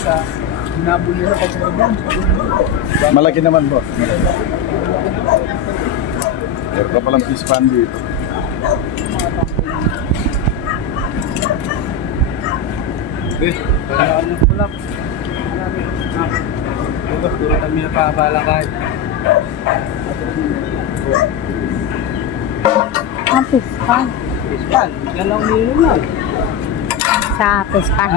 isa, hinabol nila pag sa ibang. Malaki naman, boss. Meron ka palang fish pan dito. Kaya ano po lang. Ito, puro kami napapala kahit. Ang pispan. Fiscal, galaw nilo lang. Sa pispan.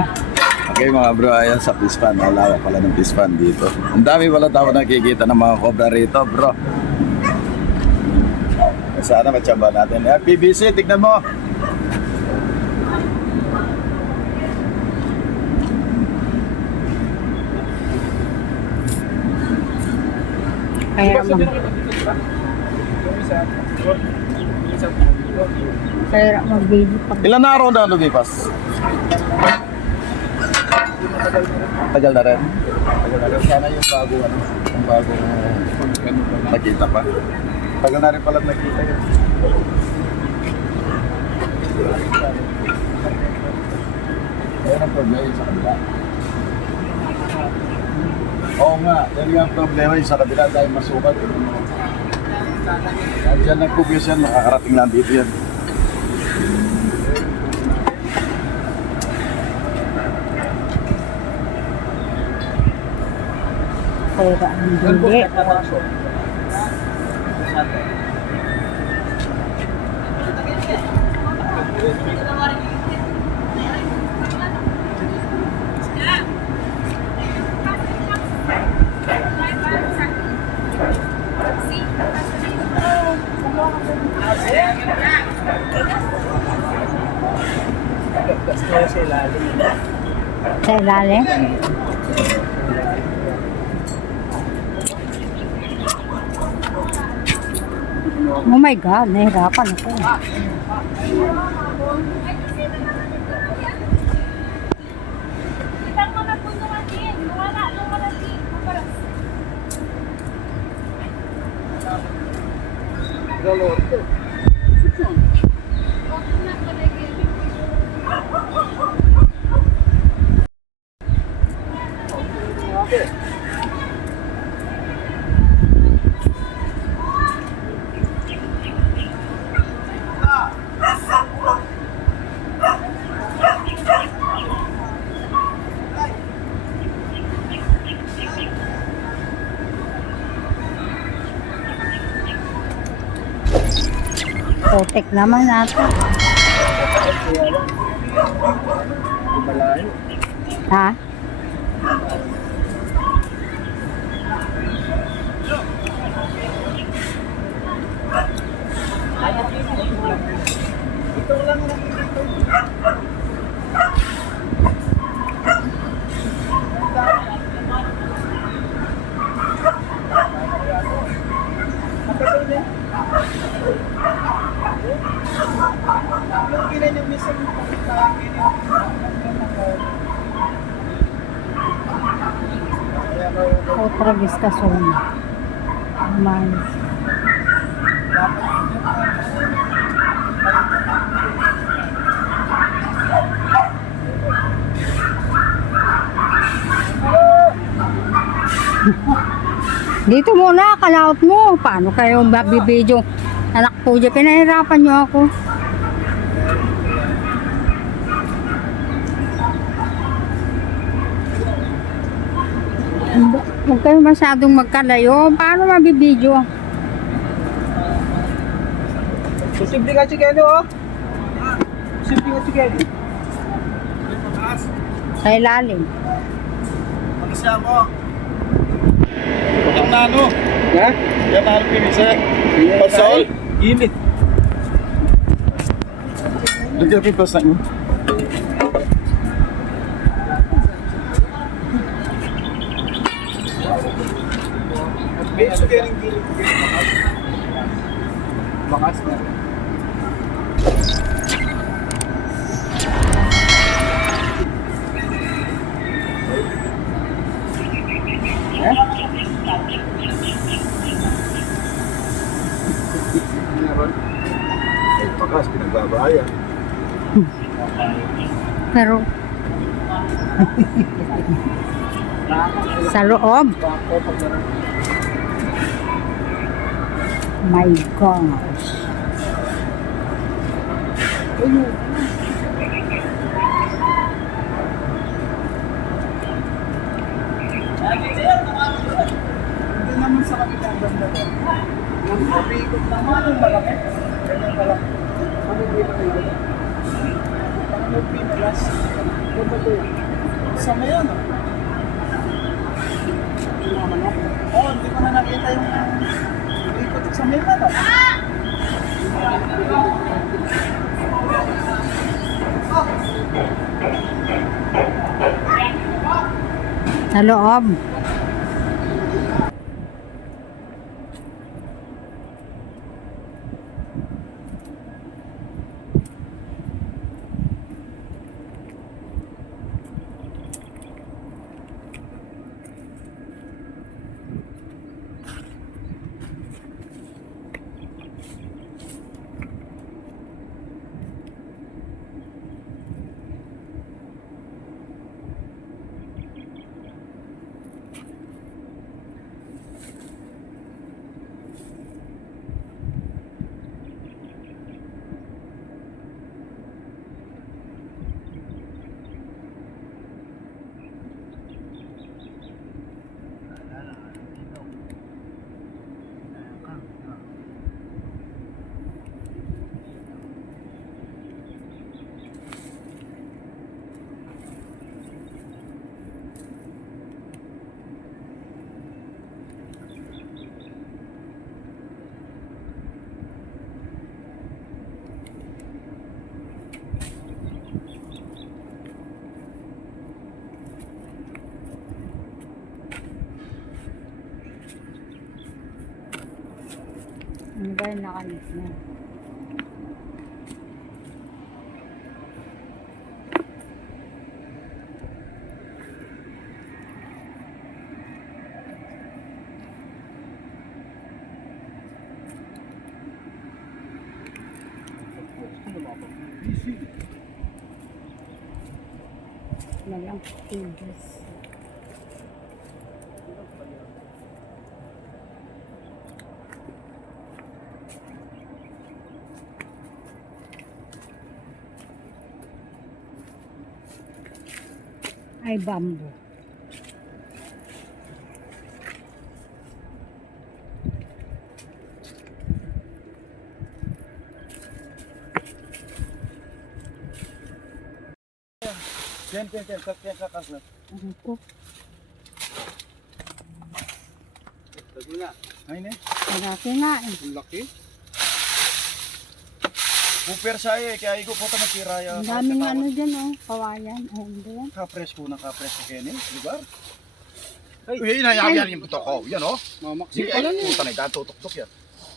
Okay mga bro, ayan sa fish pan. Malawak pala ng fish pan dito. Ang dami pala tao nakikita ng mga cobra rito, bro. Sana matsamba natin. PVC, tignan mo. Kaya kaya mag-baby pa. Ilan na araw na lumipas? Tagal na rin. Tagal na rin. Sana yung bago, ano, yung bago nakita pa. Tagal na rin pala nakita yun. Ayan ang problema sa kabila. Oo nga, yan yung problema yung sa kabila dahil masukat. Diyan nag-focus yan, makakarating lang dito yan. Kaya ang hindi. Kaya sa ilalim. Sa ilalim. Oh my God, nahirapan ako. Putik naman natin. Ha? Otra vez kasona. Mas. Dito muna, kalaot mo. Paano kayo babibidyo? Anak po dyan, pinahirapan nyo ako. Huwag kayo masyadong magkalayo. Paano mabibidyo? Posible ka chikeno, oh. Posible ka chikeno. Sa ilalim. Mag-isa mo. Ang nano. Ha? Yan nano PVC. Pasol. Init. Lagyan ko yung plus na yun. Medyo galing gilid. Bakas na. Bakas, pinagbabayan. Pero Sa loob. Bako pag gano'n. My gosh. Ayun. Hindi naman sa kabilang banda doon. Yung kabikot naman, yung malaki. Ganyan malaki. Ano dito nila? Ano pinalas? Ano ba ito yan? Sa ngayon, ah. Yung mga manok. Oo, hindi ko na nakita yung ikot sa ngayon, ah. Sa loob. Ano ba yung nakalis na? Walang pages. Ay, bamboo. Yan, sa kasla. Ano po? Lagi na. Ay, ne? Malaki nga eh. Ang laki. Puper saya, kaya igo po ta magkiraya. Ang daming ano dyan oh. Kawayan. Ay, hindi yan. Kapresko na kapresko kene, lugar. Ay. Uy, yan yung buto ko. Yan oh. Mamaksi Sige, pala ay, niya. puta na, tutok-tok yan.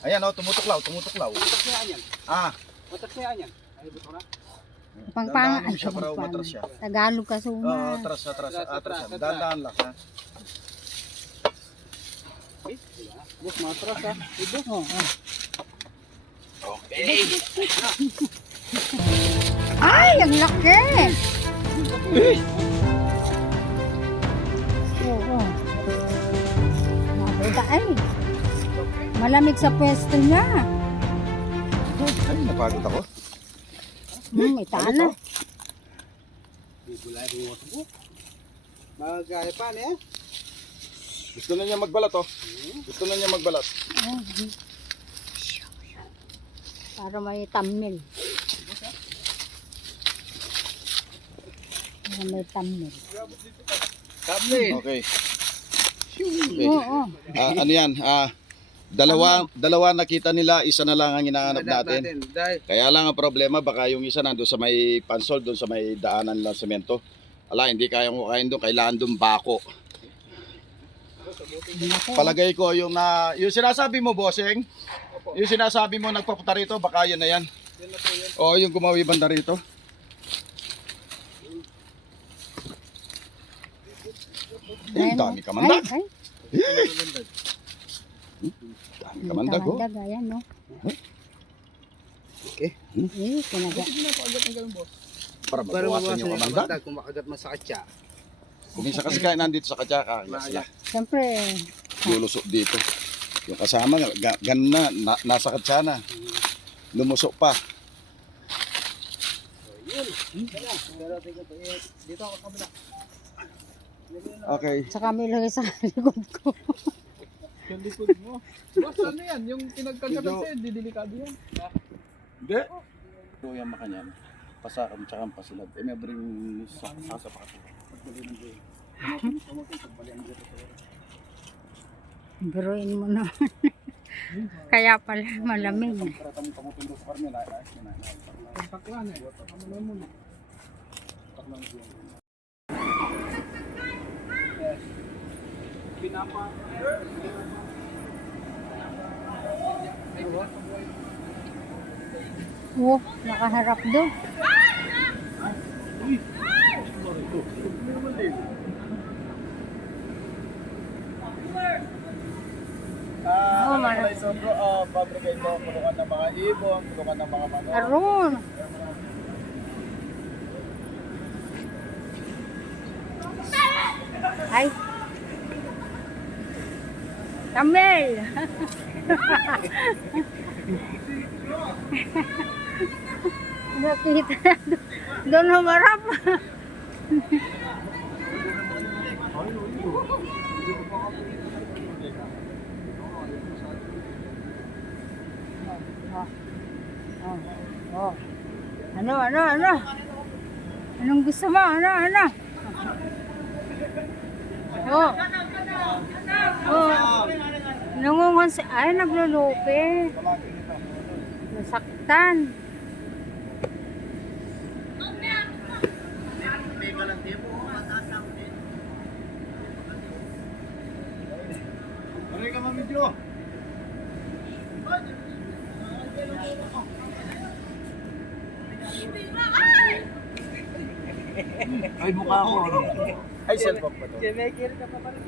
Ayan oh, tumutuklaw. Matak niya yan. Ah, Matak niya yan. Ay, buto na. Pangpang. Dandahan mo siya para umatras siya. Tagalog ka Oo, suma. atras. Atras. Dandahan lang ha. Ay, boss, matras ah. Ay, boss. Oo. Oh. Okay. Ay, ang laki! Oo. Nakita ay. Malamig sa pwesto niya. Ay, napagod ako. May tana. Bibulay mo mo. Magaya pa niya. Gusto na niya magbalat oh. Gusto na niya magbalat. Oh, para may thumbnail. Para may thumbnail. Tablet. Okay. Oo. Ano yan? Dalawa nakita nila, isa na lang ang hinahanap natin. Dahil. Kaya lang ang problema, baka yung isa nandun sa may pansol, doon sa may daanan lang semento. Ala, hindi kayang kukain doon, kailangan doon bako. Palagay ko yung sinasabi mo, bossing, yung sinasabi mo nagpapunta rito, baka yan na yan. Oo, yung gumawi banda rito. Ang dami kamandag. Ay, Dami kamandag, oh. kamandag, ayan, no? Okay. Eh, kinaga. Para mabawasan yung kamandag. Kung makagat masakit siya. Kung isa kasi kaya nandito sa katsaka, kaya sila Siyempre, lulusok dito. Yung kasama, ganun na, nasa katsana. Lumusok pa. Dito ako kabila. Okay. sa kami lagay sa likod ko. Yung likod mo. Boss, ano yan? Yung pinagkagalan sa'yo, di delikado yan. Hindi. Ito yung makanyan. Pasakam tsaka pasilad. Eh, may bring sasapakat. Biruin mo na. Kaya pala malamig. Paklan eh. Ano na muna. Pinapa. Oh, nakaharap doon. Oh, Malay sobro, pabrika ito, kulungan ng mga ibon, kulungan ng mga manok. Aron. Ay. Kamel. Nakita na doon humarap. Oh. Ano? Anong gusto mo? Ano? Oh. Nangungon si... Ay, naglulupi. Nasaktan. Ano ka mamidyo? Ay, mukha ko. Ay, cellphone pa to. Jemekir ka pa rin.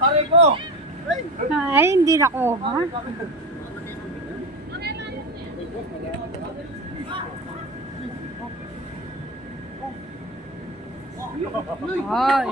Pare ko! Ay, hindi na ko, ha? Ay.